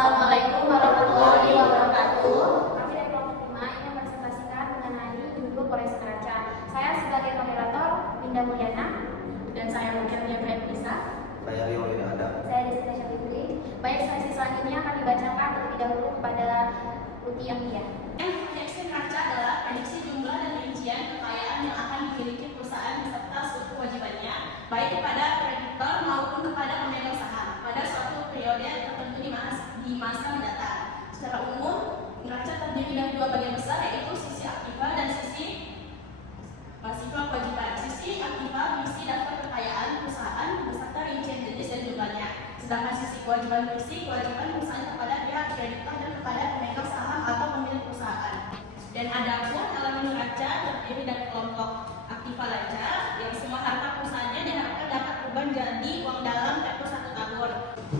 Assalamualaikum warahmatullahi wabarakatuh. Kami dari kelompok 5 ingin presentasikan mengenai judul Koreksi Neraca. Saya sebagai moderator Linda Mulyana dan saya Mungkin Ibrahim Bisa. Saya Rio Wirada. Saya Desita Syafibri. Baik, sesi selanjutnya akan dibacakan terlebih dahulu kepada Luti Anggia. Proyeksi neraca adalah prediksi jumlah dan rincian kekayaan yang akan dimiliki perusahaan beserta seluruh kewajibannya, baik kepada kreditor maupun kepada pemegang saham pada suatu periode tertentu di masa mendatang. Secara umum, neraca terdiri dari dua bagian besar, yaitu sisi aktiva dan sisi pasifa kewajiban. Sisi aktiva berisi daftar kekayaan perusahaan beserta rincian jenis dan jumlahnya. Sedangkan sisi kewajiban berisi kewajiban perusahaan kepada pihak kreditor dan kepada pemegang saham atau pemilik perusahaan. Dan adapun elemen neraca terdiri dari kelompok aktiva lancar yang semua harta perusahaannya diharapkan dapat berubah menjadi uang dalam tempo 1 tahun.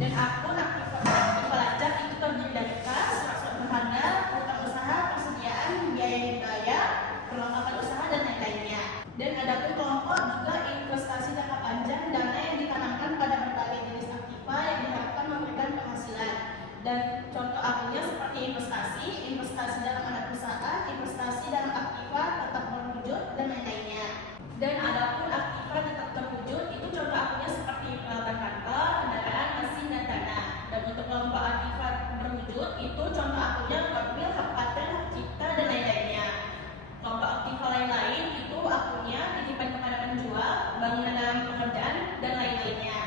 Dan akun aktiva lancar itu terdiri dari kas, surat berharga, utang usaha, persediaan, biaya yang dibayar, perlengkapan usaha dan lain-lainnya. Dan adapun kelompok juga investasi jangka panjang, dana yang ditanamkan pada berbagai jenis aktiva yang diharapkan memberikan penghasilan. Dan contoh akunnya seperti investasi dalam anak perusahaan, investasi dalam aktiva tetap terwujud dan lain-lainnya. Dan adapun aktiva tetap terwujud itu contoh akunnya seperti peralatan kantor, kendaraan, mesin dan tanah. Dan untuk kelompok aktiva berwujud itu contoh akunnya goodwill, hak paten, hak cipta dan lain-lainnya. Kelompok aktiva lain-lain itu akunnya titipan kepada penjual, bangunan dalam pekerjaan dan lain-lainnya.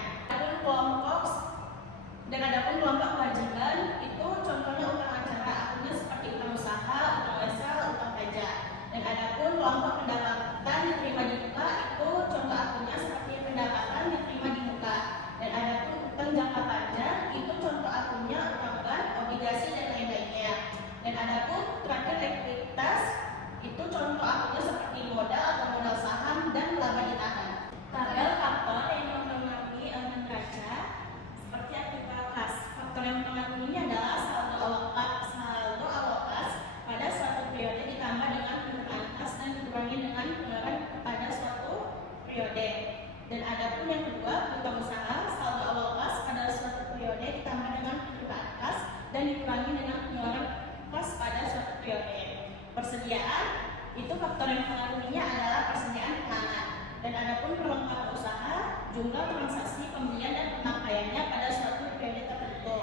Adapun kelompok kewajiban itu contohnya utang acara, akunnya seperti utang usaha, utang wesel, utang pajak. Dan adapun kelompok pendapatan diterima di muka itu contoh akunnya seperti pendapatan diterima di muka. Dan adapun utang jangka panjang itu contoh akunnya utang bank, obligasi dan lain-lainnya. Dan adapun terakhir ekuitas itu contoh akunnya seperti modal atau modal saham dan laba ditahan. Tabel faktor yang mempengaruhi elemen neraca seperti aktiva kas. Faktor yang mempengaruhinya adalah saldo alokas pada suatu periode ditambah dengan penggunaan kas dan dikurangi dengan pengeluaran pada suatu periode. Dan adapun yang kedua, utang usaha, saldo alokas pada suatu periode ditambah dengan penggunaan kas dan dikurangi dengan pengeluaran kas pada suatu periode. Persediaan itu faktor yang mempengaruhinya adalah persediaan pangan. Dan adapun perlengkapan usaha, jumlah transaksi pembelian dan pemakaiannya pada suatu periode tertentu.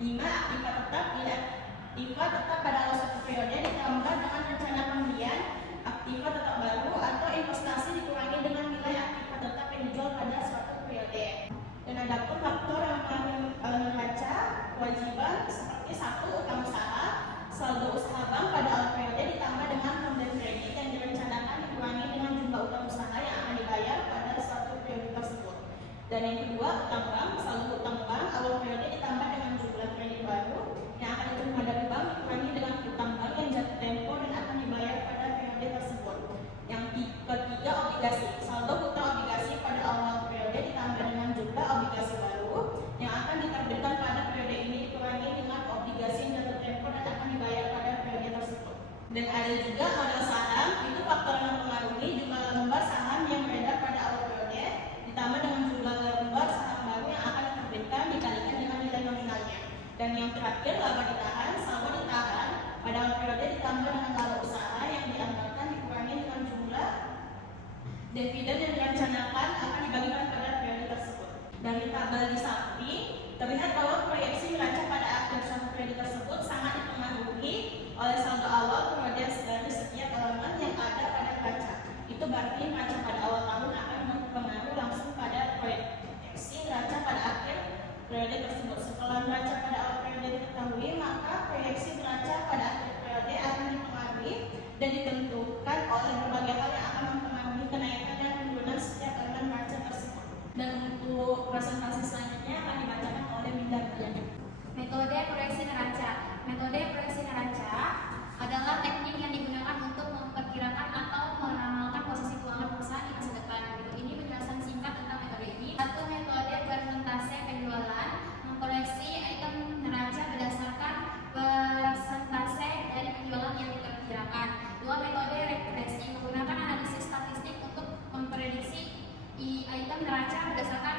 5. Aktiva tetap. Bila aktiva tetap pada suatu periode ditambah dengan rencana pembelian aktiva tetap baru atau investasi dikurangi dengan nilai aktiva tetap yang dijual pada suatu periode. Dan adapun faktor yang mempengaruhi neraca kewajiban seperti 1. Utang usaha, saldo usaha bank pada awal periode ditambah dengan pembelian kredit yang direncanakan dikurangi dengan jumlah utang usaha yang akan dibayar pada suatu periode tersebut. Dan yang kedua, utang bank, saldo utang bank awal periode ditambah dengan jumlah kredit baru yang akan diterima dari bank dikurangi dengan utang bank yang jatuh tempo dan akan dibayar pada periode tersebut. Yang ketiga, obligasi, saldo utang obligasi pada awal periode ditambah dengan jumlah obligasi baru yang akan diterbitkan pada periode ini dikurangi dengan obligasi yang jatuh tempo dan akan dibayar pada periode tersebut. Dan ada juga modal saham, itu faktor yang mempengaruhi jumlah lembar saham yang beredar pada awal periode ditambah dengan jumlah lembar saham baru yang akan diterbitkan dikalikan dengan nilai nominalnya. Dan yang terakhir, laba ditahan, saldo ditahan pada awal periode ditambah dengan laba usaha yang dianggarkan dikurangi dengan jumlah dividen yang direncanakan akan dibagikan pada periode tersebut. Dari tabel di samping terlihat bahwa proyeksi neraca pada akhir suatu periode tersebut sangat dipengaruhi oleh saldo awal periode dari setiap elemen yang ada pada neraca. Itu berarti neraca pada awal tahun akan berpengaruh langsung pada proyeksi neraca pada akhir periode tersebut. Setelah neraca pada awal periode diketahui, maka proyeksi neraca pada akhir periode akan dipengaruhi dan ditentukan oleh berbagai hal yang akan mempengaruhi kenaikan dan penurunan setiap elemen neraca tersebut. Dan untuk presentasi selanjutnya akan dibacakan oleh Minda Mulyana. Metode proyeksi neraca. Metode proyeksi neraca adalah teknik yang digunakan untuk memperkirakan atau meramalkan posisi keuangan perusahaan di masa depan. Berikut ini penjelasan singkat tentang metode ini. 1. Metode persentase penjualan, memproyeksi item neraca berdasarkan persentase dari penjualan yang diperkirakan. 2. Metode regresi, menggunakan analisis statistik untuk memprediksi item neraca berdasarkan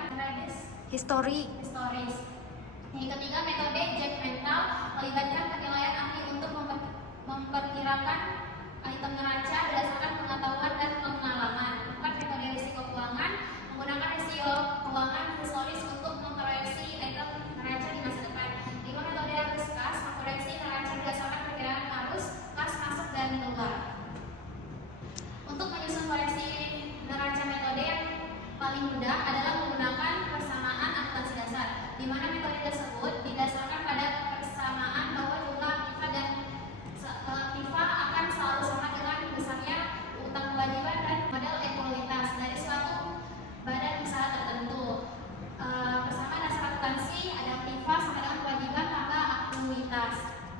historis. Yang ketiga, metode judgmental, melibatkan penilaian ahli untuk memperkirakan item neraca berdasarkan pengetahuan dan pengalaman. 4. Metode risiko keuangan, menggunakan risiko keuangan historis untuk memproyeksi item neraca di masa depan. 5. Metode arus kas, memproyeksi neraca berdasarkan perkiraan arus kas masuk dan keluar. Untuk menyusun proyeksi neraca, metode yang paling mudah adalah menggunakan persamaan akuntansi dasar, di mana metode tersebut didasarkan pada persamaan bahwa jumlah aktiva dan aktiva akan selalu sama dengan besarnya utang kewajiban dan modal ekualitas dari suatu badan usaha tertentu. Persamaan dasar akuntansi ada aktiva sama dengan kewajiban tambah akuitas.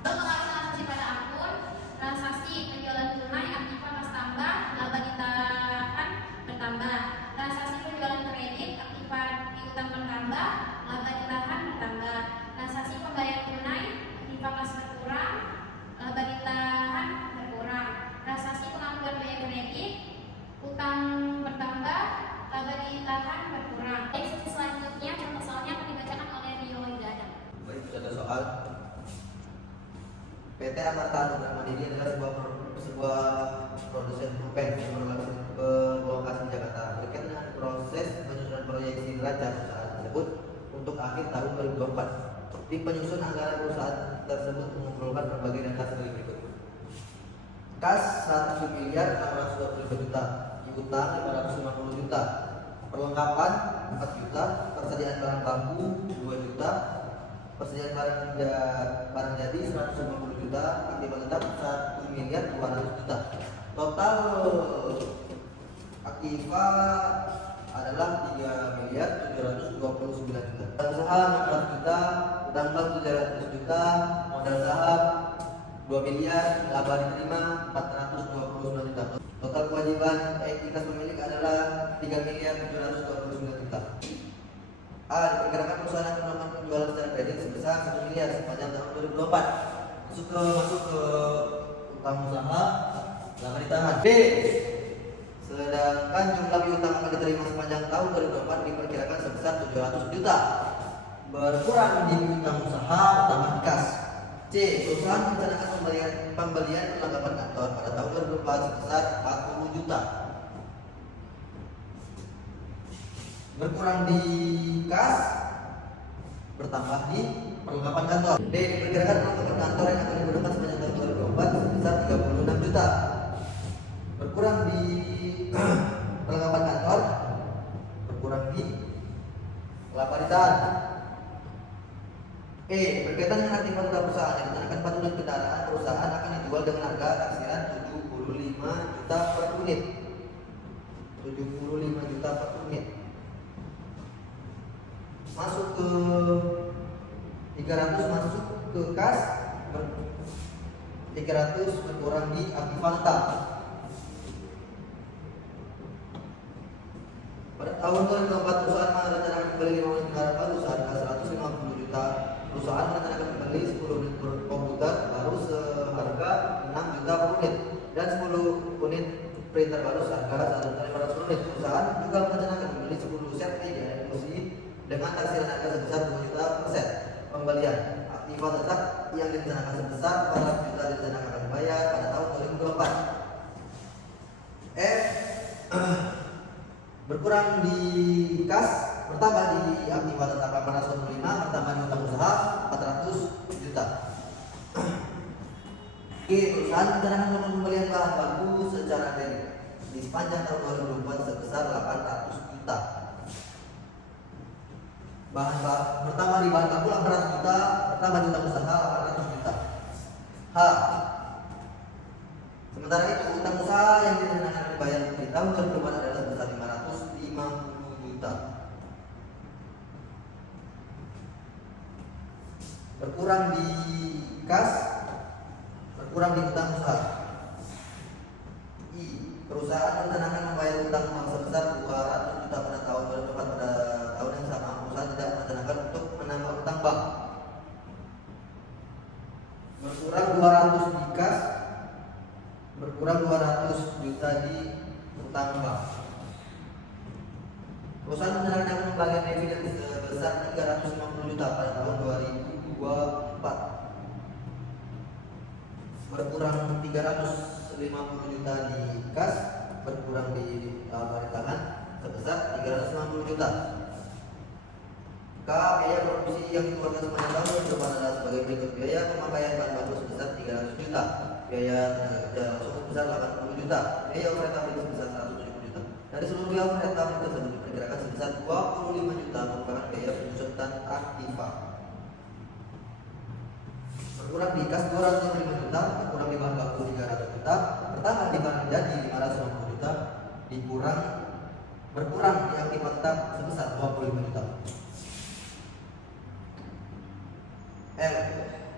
Pengaruh transaksi pada akun, transaksi penjualan tunai, aktiva mas tambah, laba ditahan bertambah. Transaksi penjualan kredit, aktiva piutang bertambah, laba ditahan bertambah. Transaksi pembayaran tunai, aktiva kas berkurang, laba ditahan berkurang. Transaksi pengampunan biaya kredit, utang bertambah, laba ditahan berkurang. Sesi selanjutnya contoh soalnya akan dibacakan oleh Rio Hidayat. Baik, contoh soal. PT Amarta Nugra Mandiri adalah sebuah produsen pulpen yang berlokasi di Jakarta. Berkaitan dengan proses penyusunan proyeksi neraca perusahaan tersebut untuk akhir tahun 2024. Tim penyusun anggaran perusahaan tersebut mengumpulkan berbagai data sebagai berikut. Kas 1 miliar 620 juta, piutang 550 juta, perlengkapan 4 juta, persediaan barang baku 2 juta, persediaan barang jadi 150 juta, aktiva tetap 1 miliar 200 juta. Total aktiva adalah 3 miliar 729 juta. Modal usaha 16 juta, utang bank 700 juta, modal saham 2 miliar, laba diterima 429 juta. Total kewajiban entitas pemilik adalah 3 miliar 729 juta. A. Diperkirakan perusahaan akan melakukan penjualan secara kredit sebesar 1 miliar sepanjang tahun 2024. Masuk ke utang usaha, laba ditahan. B. Sedangkan jumlah piutang akan diterima sepanjang tahun 2024 diperkirakan sebesar 700 juta. Berkurang di piutang usaha utama kas. C. Perusahaan merencanakan pembelian perlengkapan kantor pada tahun 2024 sebesar 40 juta. Berkurang di kas, bertambah di perlengkapan kantor. D. Diperkirakan perlengkapan kantor yang akan digunakan sepanjang tahun 2024 sebesar 36 juta. Berkurang di perlengkapan kantor, berkurang di laba ditahan. E. Berkaitan dengan aktivitas perusahaan yang menggunakan 4 unit kendaraan, perusahaan akan dijual dengan harga taksiran 75 juta per unit. 75 juta per unit. Masuk ke 300, masuk ke kas, 300 berkurang di aktiva tetap. Pada tahun 2024 perusahaan merencanakan membeli 5 unit kendaraan baru seharga 150 juta. Perusahaan merencanakan membeli 10 unit komputer baru seharga 6 juta per unit dan 10 unit printer baru seharga 1.500 unit. Perusahaan juga merencanakan membeli 10 set meja dan kursi dengan taksiran harga sebesar 2 juta per set. Pembelian aktiva tetap yang direncanakan sebesar 400 juta direncanakan akan dibayar pada tahun 2024. F. Berkurang di kas, bertambah di aktiva tetap 825, bertambah di utang usaha 400 juta. G. Perusahaan merencanakan pembelian bahan baku secara kredit di sepanjang tahun 2024 sebesar 800 juta. Bertambah di bahan baku 800 juta, bertambah di utang usaha 800 juta. H. Sementara itu utang usaha yang direncanakan dibayar di tahun 2024 adalah sebesar 550 juta. Berkurang di kas, berkurang di utang usaha. I. Perusahaan merencanakan membayar utang sebesar 200 juta pada tahun 2024. Pada tahun yang sama perusahaan tidak merencanakan untuk menambah utang bank. Berkurang 200 di kas, berkurang 200 juta di utang bank. Perusahaan merencanakan membayar dividen sebesar 350 juta pada tahun 2024. berkurang 350 juta di kas, berkurang di pemerintahan sebesar 350 juta. K. Biaya produksi yang dikeluarkan sepanjang tahun ke depan adalah sebagai berikut: biaya pemakaian bahan baku sebesar 300 juta, biaya tenaga kerja langsung sebesar 80 juta, biaya overhead pabrik sebesar 170 juta. Dari seluruh biaya overhead pabrik tersebut diperkirakan sebesar 25 juta merupakan biaya penyusutan aktiva. Berkurang di kas 205 juta, berkurang di bahan baku 300 juta, bertambah di bahan jadi 550 juta, berkurang di aktiva tetap sebesar 25 juta. L.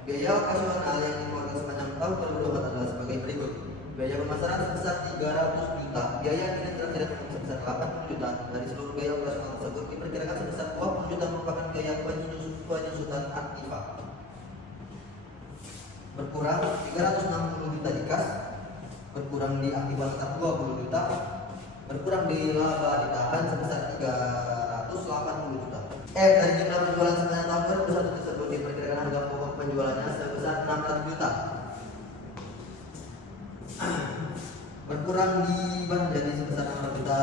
Biaya operasional yang dikeluarkan sepanjang tahun 2024 adalah sebagai berikut: biaya pemasaran sebesar 300 juta, biaya tidak sebesar 80 juta. Dari seluruh biaya operasional tersebut diperkirakan sebesar 20 juta merupakan biaya penyusutan aktiva. Berkurang 360 juta di kas, berkurang di aktiva tetap 20 juta, berkurang di laba ditahan sebesar 380 juta. Dari jumlah penjualan sepanjang tahun 2021 tersebut diperkirakan harga pokok penjualannya sebesar 600 juta. Berkurang di bahan jadi sebesar 600 juta,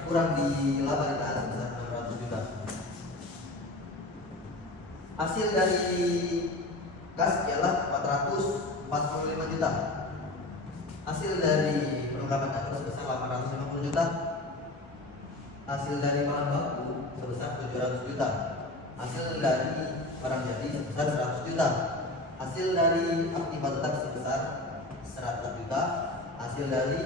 berkurang di laba ditahan sebesar 600 juta. Hasil dari kas ialah 445 juta. Hasil dari perlengkapan dapur sebesar 850 juta. Hasil dari bahan baku sebesar 700 juta. Hasil dari barang jadi sebesar 100 juta. Hasil dari aktiva tetap sebesar 100 juta. Hasil dari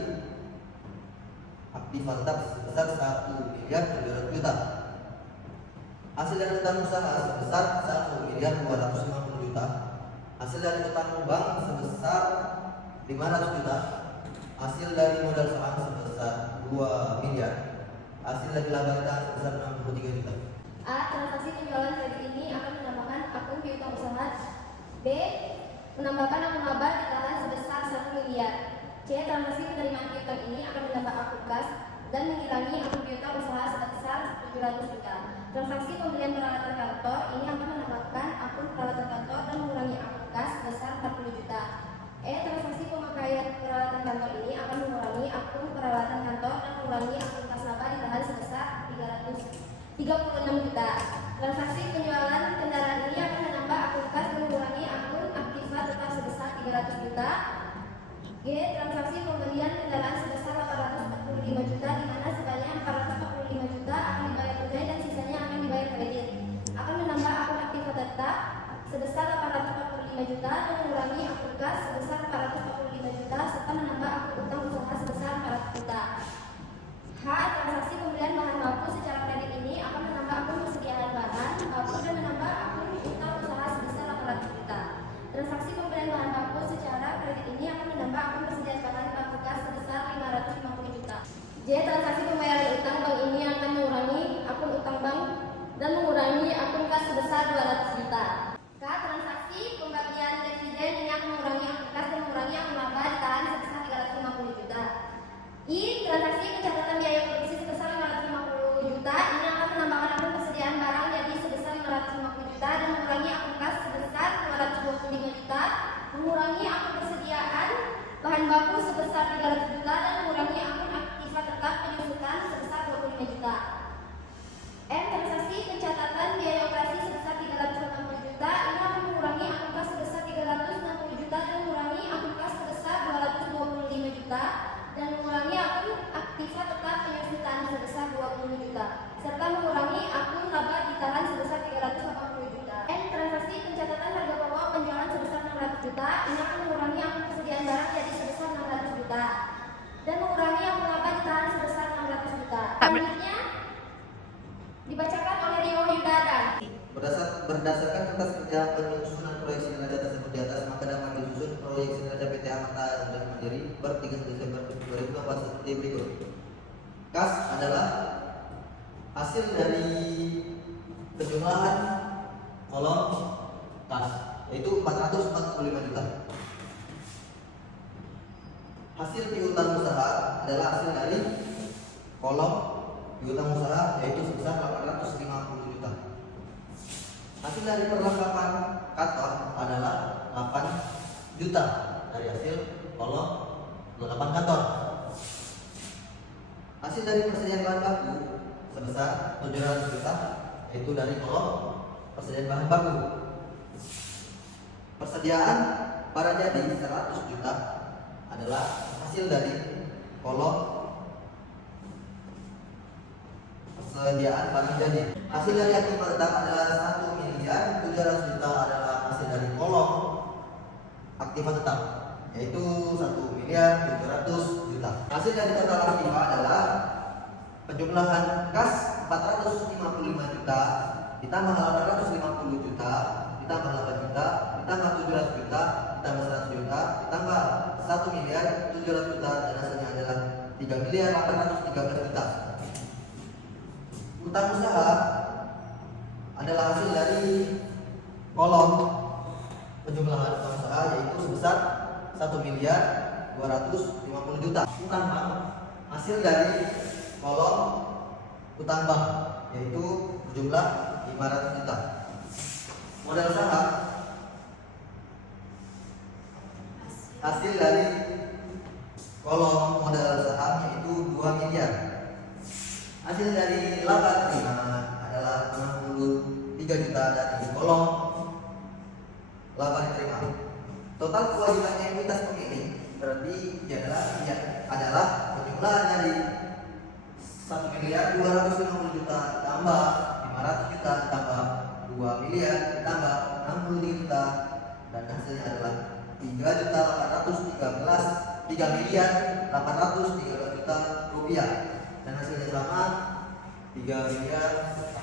aktiva tetap sebesar 1 miliar 700 juta. Hasil dari utang usaha sebesar 1 miliar 250 juta. Hasil dari utang bank sebesar 500 juta. Hasil dari modal saham sebesar 2 miliar. Hasil dari laba ditahan sebesar 63 juta. A. Transaksi penjualan kredit ini akan menambahkan akun piutang usaha. B. Menambahkan akun laba ditahan sebesar 1 miliar. C. Transaksi penerimaan piutang ini akan menambah akun kas dan mengurangi akun piutang usaha sebesar 700 juta. Transaksi pembelian peralatan kantor ini akan menambahkan akun peralatan kantor dan mengurangi akun kas sebesar 40 juta. E. Transaksi pemakaian peralatan kantor ini akan mengurangi akun peralatan kantor dan mengurangi akun kas laba ditahan sebesar 336 juta. Transaksi penjualan kendaraan ini akan menambah akun kas dan mengurangi akun aktiva tetap sebesar 300 juta. G. Transaksi pembelian kendaraan sebesar 845 juta, di mana sebanyak 445 juta akan dibayar tunai dan sisanya akan dibayar kredit. Akan menambah akun aktiva tetap sebesar 845 juta dan mengurangi akun kas sebesar 445 juta serta menambah akun utang usaha sebesar 400 juta. H. Transaksi pembelian bahan baku secara kredit ini akan menambah akun persediaan bahan baku dan menambah akun utang usaha sebesar 800 juta. Transaksi pembelian bahan baku secara kredit ini akan menambah akun persediaan bahan baku kas sebesar 550 juta. J. Transaksi pembayaran utang bank ini akan mengurangi akun utang bank dan mengurangi akun kas sebesar 200 juta. K. Transaksi pembagian dividen ini akan mengurangi akun kas dan mengurangi akun laba ditahan sebesar 350 juta. I. Transaksi pencatatan biaya produksi sebesar 550 juta ini akan menambahkan akun persediaan barang jadi sebesar 550 juta dan mengurangi akun kas sebesar 225 juta, mengurangi akun persediaan bahan baku sebesar 300 juta dan mengurangi akun aktiva tetap penyusutan sebesar 25 juta. M. Transaksi pencatatan biaya operasi sebesar 380 juta ini akan mengurangi akun kas sebesar 360 juta dan mengurangi akun kas sebesar 225 juta dan mengurangi akun aktiva tetap penyusutan sebesar 20 juta serta mengurangi akun laba ditahan sebesar 380 juta. N. Transaksi pencatatan harga pokok penjualan sebesar 600 juta ini akan mengurangi akun persediaan barang jadi sebesar 600 juta dan mengurangi akun laba ditahan sebesar 600 juta. Selanjutnya dibacakan oleh Rio Yudara. Berdasarkan kertas kerja penyusunan proyeksi neraca tersebut di atas, maka dapat disusun proyeksi neraca PT Amarta dan Mandiri per 31 Desember 2024 seperti berikut. Kas adalah hasil dari penjumlahan kolom kas, yaitu 445 juta. Hasil piutang usaha adalah hasil dari kolom piutang usaha, yaitu sebesar 850 juta. Hasil dari perlengkapan kantor adalah 8 juta. dari hasil kolom kelengkapan kantor. Hasil dari persediaan bahan baku sebesar 700 juta, yaitu dari kolom persediaan bahan baku. Persediaan barang jadi 100 juta adalah hasil dari kolom persediaan barang jadi. Hasil dari aktiva tetap adalah 1 miliar 700 juta adalah hasil dari kolom aktiva tetap, yaitu 1 miliar 700 juta. Hasil dari total aktiva adalah penjumlahan kas 455 juta ditambah 850 juta ditambah 8 juta ditambah 700 juta ditambah 100 juta ditambah 1 miliar 700 juta dan hasilnya adalah 3 miliar 813 juta. Utang usaha adalah hasil dari kolom penjumlahan utang usaha, yaitu sebesar 1 miliar 250 juta. Utang bank hasil dari kolom utang bank, yaitu berjumlah 500 juta. Modal saham hasil dari kolom modal saham yaitu 2 miliar. Hasil dari laba terima adalah 63 juta dari kolom laba diterima. Total kewajiban ekuitas pemilik berarti adalah penjumlahan dari 1 miliar 250 juta tambah 500 juta tambah 2 miliar tambah 63 juta dan hasilnya adalah 3 miliar 813 juta rupiah dan hasilnya sama 3 miliar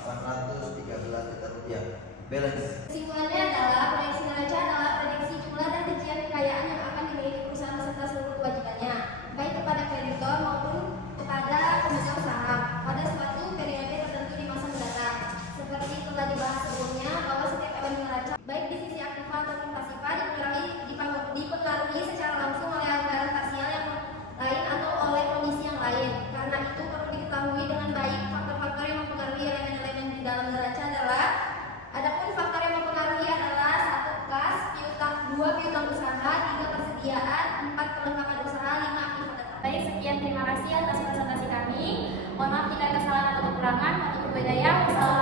813 juta rupiah. Balance. Kesimpulannya adalah proyeksi neraca adalah prediksi jumlah dan rincian kekayaan yang akan dimiliki perusahaan beserta seluruh kewajibannya, baik kepada kreditor maupun kepada pemegang saham pada suatu periode tertentu di masa mendatang. Seperti telah dibahas sebelumnya bahwa setiap elemen neraca baik di sisi aktiva ataupun pasifa dipengaruhi secara langsung oleh anggaran parsial yang lain atau oleh kondisi yang lain. Karena itu perlu diketahui dengan baik faktor-faktor yang mempengaruhi elemen-elemen di dalam neraca adalah adapun faktor yang mempengaruhi adalah 1 kas, 2 piutang usaha, 3 persediaan, 4 perlengkapan usaha, 5 aktiva tetap. Baik, sekian, terima kasih atas presentasi kami. Mohon maaf jika ada kesalahan atau kekurangan. Untuk berbeda. Wassalamualaikum.